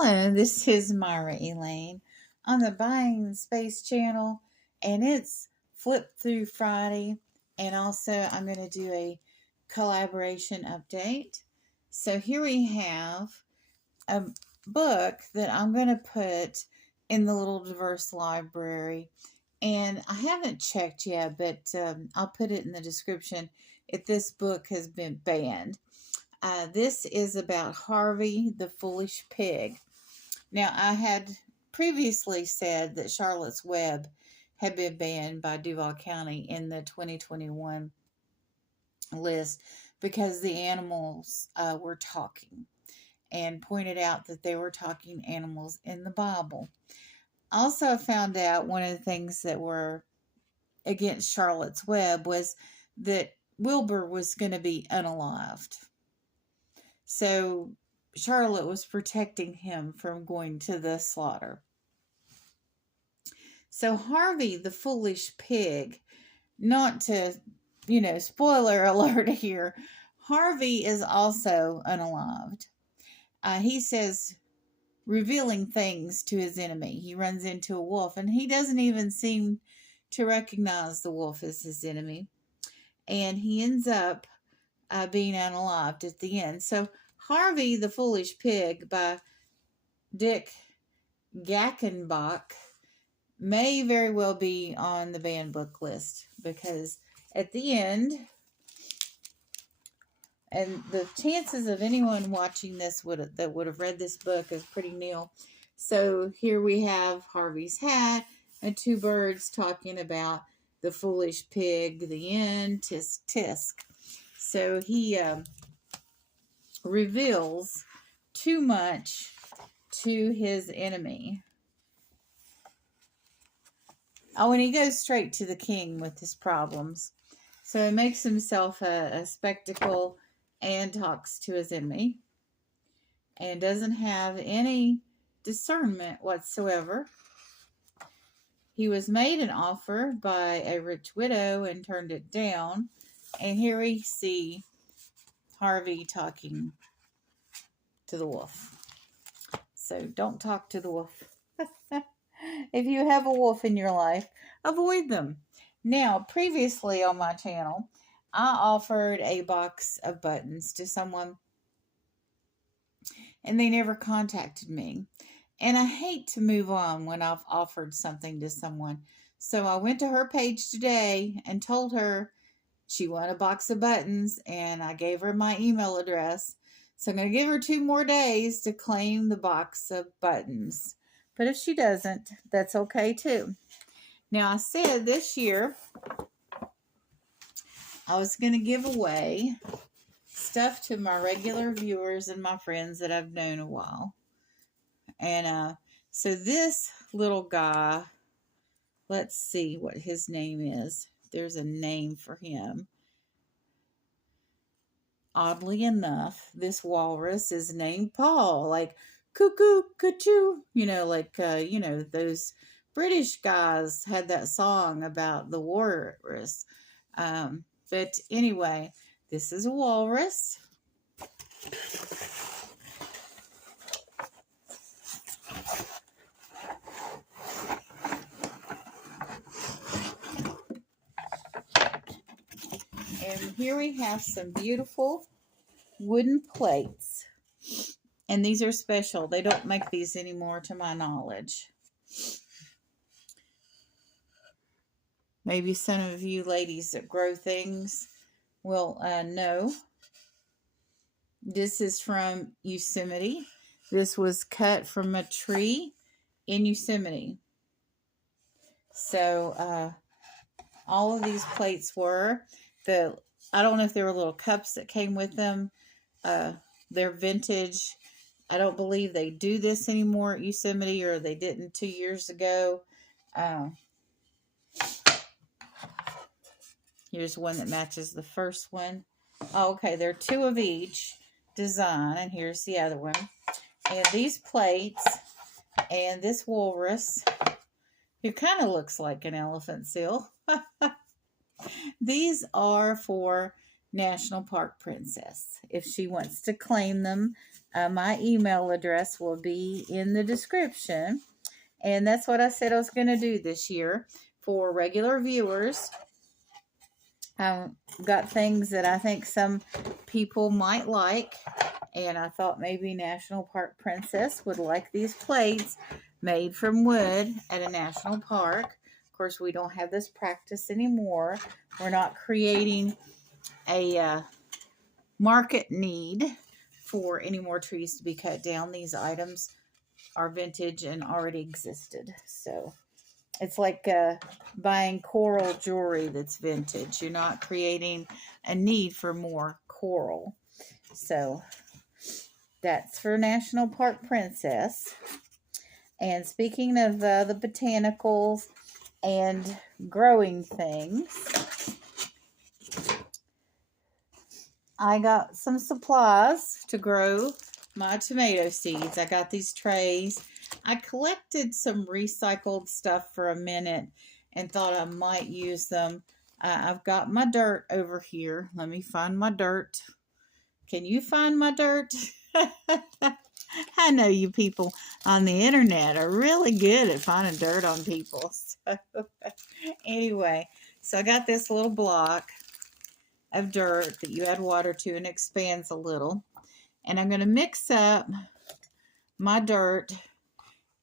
Hello, this is Myra Elaine on the Buying Space channel, and it's Flip Through Friday, and also I'm going to do a collaboration update. So here we have a book that I'm going to put in the little diverse library, and I haven't checked yet, but I'll put it in the description if this book has been banned. This is about Harvey the Foolish Pig. Now, I had previously said that Charlotte's Web had been banned by Duval County in the 2021 list because the animals were talking, and pointed out that they were talking animals in the Bible. Also found out one of the things that were against Charlotte's Web was that Wilbur was going to be unalived. So Charlotte was protecting him from going to the slaughter. So Harvey the Foolish Pig, not to, spoiler alert here, Harvey is also unalived. He says revealing things to his enemy. He runs into a wolf, and he doesn't even seem to recognize the wolf as his enemy. And he ends up being unalived at the end. So Harvey the Foolish Pig by Dick Gackenbach may very well be on the banned book list, because at the end, and the chances of anyone watching this that would have read this book is pretty nil. So here we have Harvey's hat and two birds talking about the foolish pig, the end, tisk tisk. So he reveals too much to his enemy. Oh, and he goes straight to the king with his problems. So he makes himself a spectacle and talks to his enemy, and doesn't have any discernment whatsoever. He was made an offer by a rich widow and turned it down. And here we see Harvey talking to the wolf. So don't talk to the wolf. If you have a wolf in your life, avoid them. Now, previously on my channel, I offered a box of buttons to someone, and they never contacted me. And I hate to move on when I've offered something to someone. So I went to her page today and told her she won a box of buttons, and I gave her my email address. So I'm going to give her 2 more days to claim the box of buttons. But if she doesn't, that's okay too. Now, I said this year I was going to give away stuff to my regular viewers and my friends that I've known a while. And so this little guy, let's see what his name is. There's a name for him. Oddly enough, this walrus is named Paul, like cuckoo, cuckoo, those British guys had that song about the walrus. But anyway, this is a walrus. And here we have some beautiful wooden plates. And these are special. They don't make these anymore to my knowledge. Maybe some of you ladies that grow things will know. This is from Yosemite. This was cut from a tree in Yosemite. So all of these plates were I don't know if there were little cups that came with them. They're vintage. I don't believe they do this anymore at Yosemite, or they didn't 2 years ago. Here's one that matches the first one. Oh, okay, there are 2 of each design, and here's the other one. And these plates and this walrus, who kind of looks like an elephant seal, these are for National Park Princess. If she wants to claim them, my email address will be in the description. And that's what I said I was going to do this year for regular viewers. I've got things that I think some people might like, and I thought maybe National Park Princess would like these plates made from wood at a national park. Of course, we don't have this practice anymore. We're not creating a market need for any more trees to be cut down. These items are vintage and already existed. So it's like buying coral jewelry that's vintage. You're not creating a need for more coral. So that's for National Park Princess. And speaking of the botanicals and growing things, I got some supplies to grow my tomato seeds. I got these trays. I collected some recycled stuff for a minute and thought I might use them. I've got my dirt over here. Let me find my dirt. Can you find my dirt? I know you people on the internet are really good at finding dirt on people. So, anyway, so I got this little block of dirt that you add water to and expands a little. And I'm going to mix up my dirt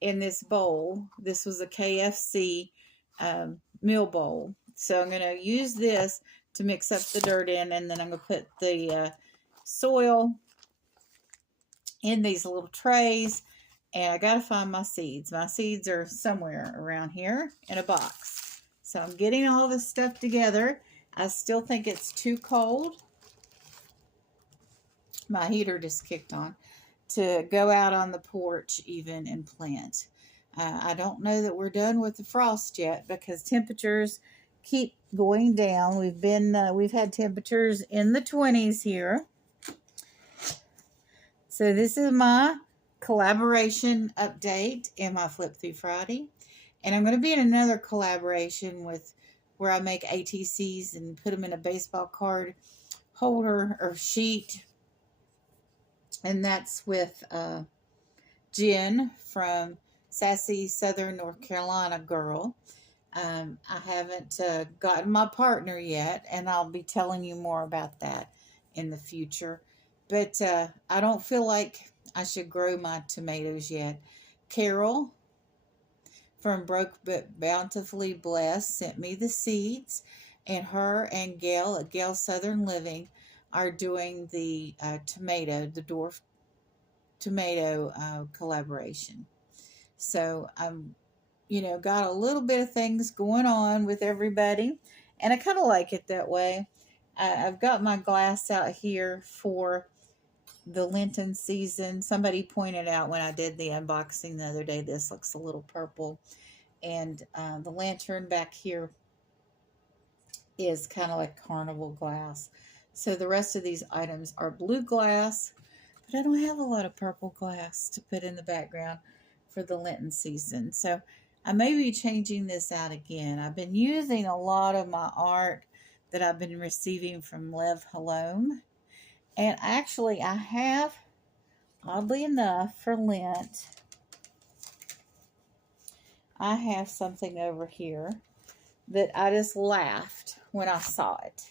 in this bowl. This was a KFC meal bowl. So I'm going to use this to mix up the dirt in, and then I'm going to put the soil in these little trays. And I got to find my seeds. My seeds are somewhere around here in a box. So I'm getting all this stuff together. I still think it's too cold. My heater just kicked on to go out on the porch even and plant. I don't know that we're done with the frost yet because temperatures keep going down. We've had temperatures in the 20s here. So this is my collaboration update and my Flip Through Friday. And I'm going to be in another collaboration with where I make ATCs and put them in a baseball card holder or sheet. And that's with Jenn from Sassy Southern North Carolina Girl. I haven't gotten my partner yet, and I'll be telling you more about that in the future. But I don't feel like I should grow my tomatoes yet. Carole from Broke But Bountifully Blessed sent me the seeds, and her and Gail at Gail Southern Living are doing the dwarf tomato collaboration. So I'm, got a little bit of things going on with everybody, and I kind of like it that way. I've got my glass out here for the Lenten season. Somebody pointed out when I did the unboxing the other day, this looks a little purple. And the lantern back here is kind of like carnival glass. So the rest of these items are blue glass, but I don't have a lot of purple glass to put in the background for the Lenten season. So I may be changing this out again. I've been using a lot of my art that I've been receiving from Lev Halom. And actually I have, oddly enough, for Lent, I have something over here that I just laughed when I saw it.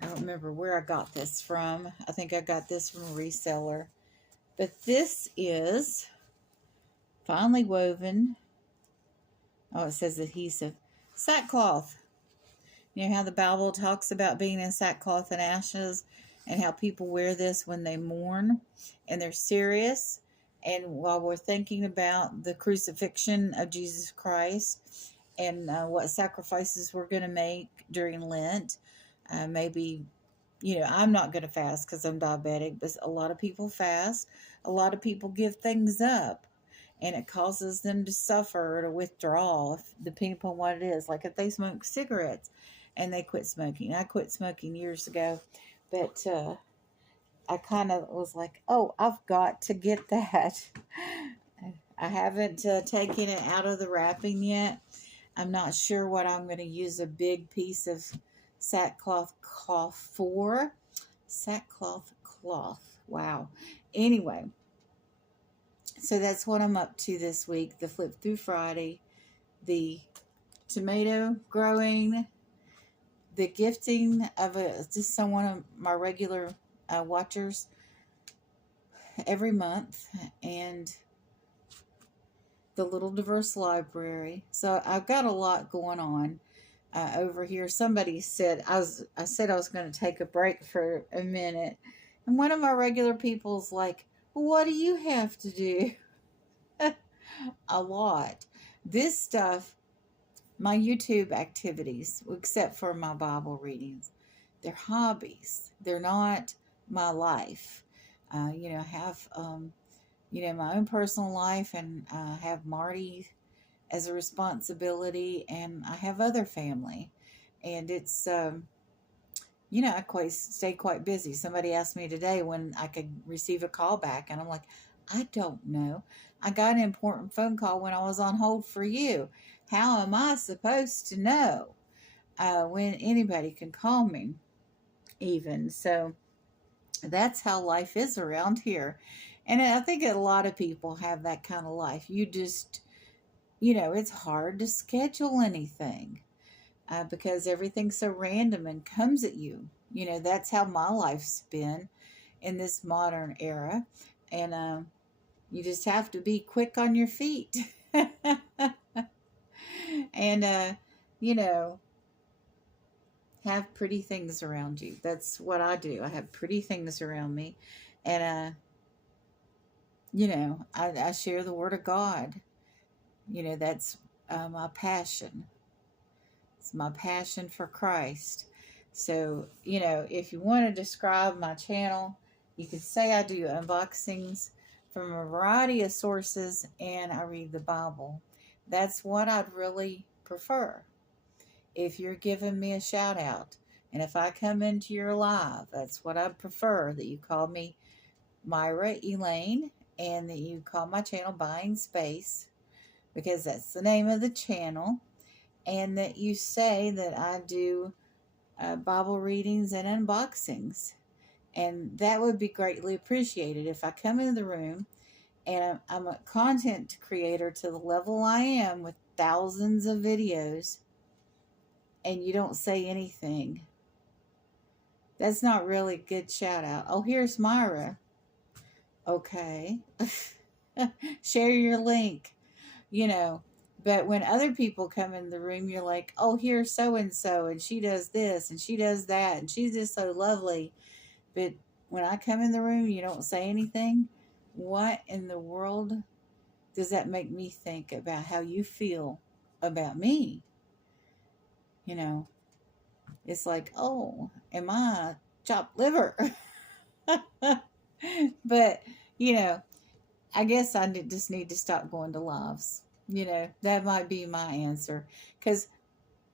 I don't remember where I got this from. I think I got this from a reseller. But this is finely woven. Oh, it says adhesive. Sackcloth. You know how the Bible talks about being in sackcloth and ashes and how people wear this when they mourn and they're serious. And while we're thinking about the crucifixion of Jesus Christ and what sacrifices we're going to make during Lent, maybe, I'm not going to fast because I'm diabetic, but a lot of people fast. A lot of people give things up, and it causes them to suffer or to withdraw, depending upon what it is. Like if they smoke cigarettes and they quit smoking. I quit smoking years ago, but I kind of was like, oh, I've got to get that. I haven't taken it out of the wrapping yet. I'm not sure what I'm going to use a big piece of sackcloth cloth for. Sackcloth cloth. Wow. Anyway, so that's what I'm up to this week. The Flip Through Friday, the tomato growing, the gifting of just someone of my regular watchers every month, and the little diverse library. So I've got a lot going on over here. Somebody said I said I was going to take a break for a minute, and one of my regular people's like, well, what do you have to do? A lot. This stuff, my YouTube activities, except for my Bible readings, they're hobbies. They're not my life. Have my own personal life, and have Marty as a responsibility, and I have other family, and it's I stay quite busy. Somebody asked me today when I could receive a call back, and I'm like, I don't know. I got an important phone call when I was on hold for you. How am I supposed to know when anybody can call me even? So that's how life is around here. And I think a lot of people have that kind of life. You just, it's hard to schedule anything because everything's so random and comes at you. That's how my life's been in this modern era. And you just have to be quick on your feet. And, have pretty things around you. That's what I do. I have pretty things around me. And, I share the Word of God. That's my passion. It's my passion for Christ. So, if you want to describe my channel, you could say I do unboxings from a variety of sources, and I read the Bible. That's what I'd really prefer. If you're giving me a shout out, and if I come into your live, that's what I prefer, that you call me Myra Elaine, and that you call my channel Buying Space, because that's the name of the channel, and that you say that I do Bible readings and unboxings. And that would be greatly appreciated. If I come into the room and I'm a content creator to the level I am with thousands of videos, and you don't say anything, that's not really a good shout out. Oh, here's Myra. Okay. Share your link, But when other people come in the room, you're like, oh, here's so-and-so, and she does this, and she does that, and she's just so lovely. But when I come in the room, you don't say anything. What in the world does that make me think about how you feel about me? It's like, oh, am I chopped liver? But, I guess I just need to stop going to lives. That might be my answer. Because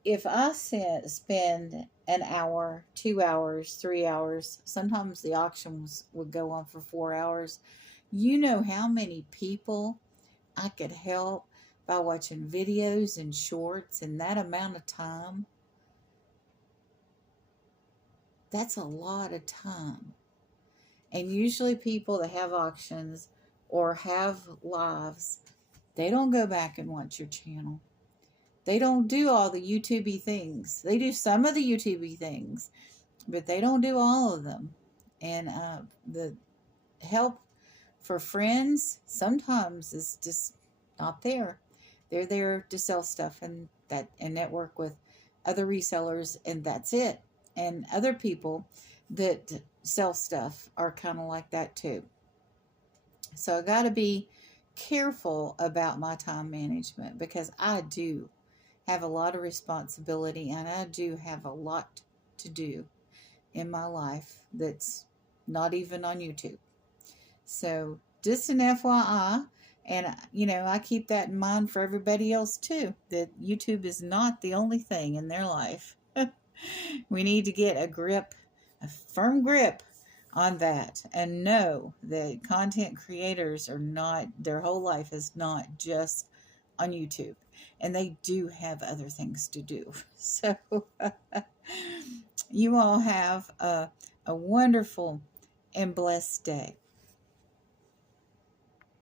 if I spend an hour, 2 hours, 3 hours, sometimes the auctions would go on for 4 hours. You know how many people I could help by watching videos and shorts in that amount of time? That's a lot of time. And usually people that have auctions or have lives, they don't go back and watch your channel. They don't do all the YouTube-y things. They do some of the YouTube-y things, but they don't do all of them. And the help for friends sometimes is just not there. They're there to sell stuff and network with other resellers, and that's it. And other people that sell stuff are kind of like that too. So I got to be careful about my time management, because I do have a lot of responsibility, and I do have a lot to do in my life that's not even on YouTube. So just an FYI, and I keep that in mind for everybody else too, that YouTube is not the only thing in their life. We need to get a firm grip on that, and know that content creators are not, their whole life is not just on YouTube, and they do have other things to do. So you all have a wonderful and blessed day.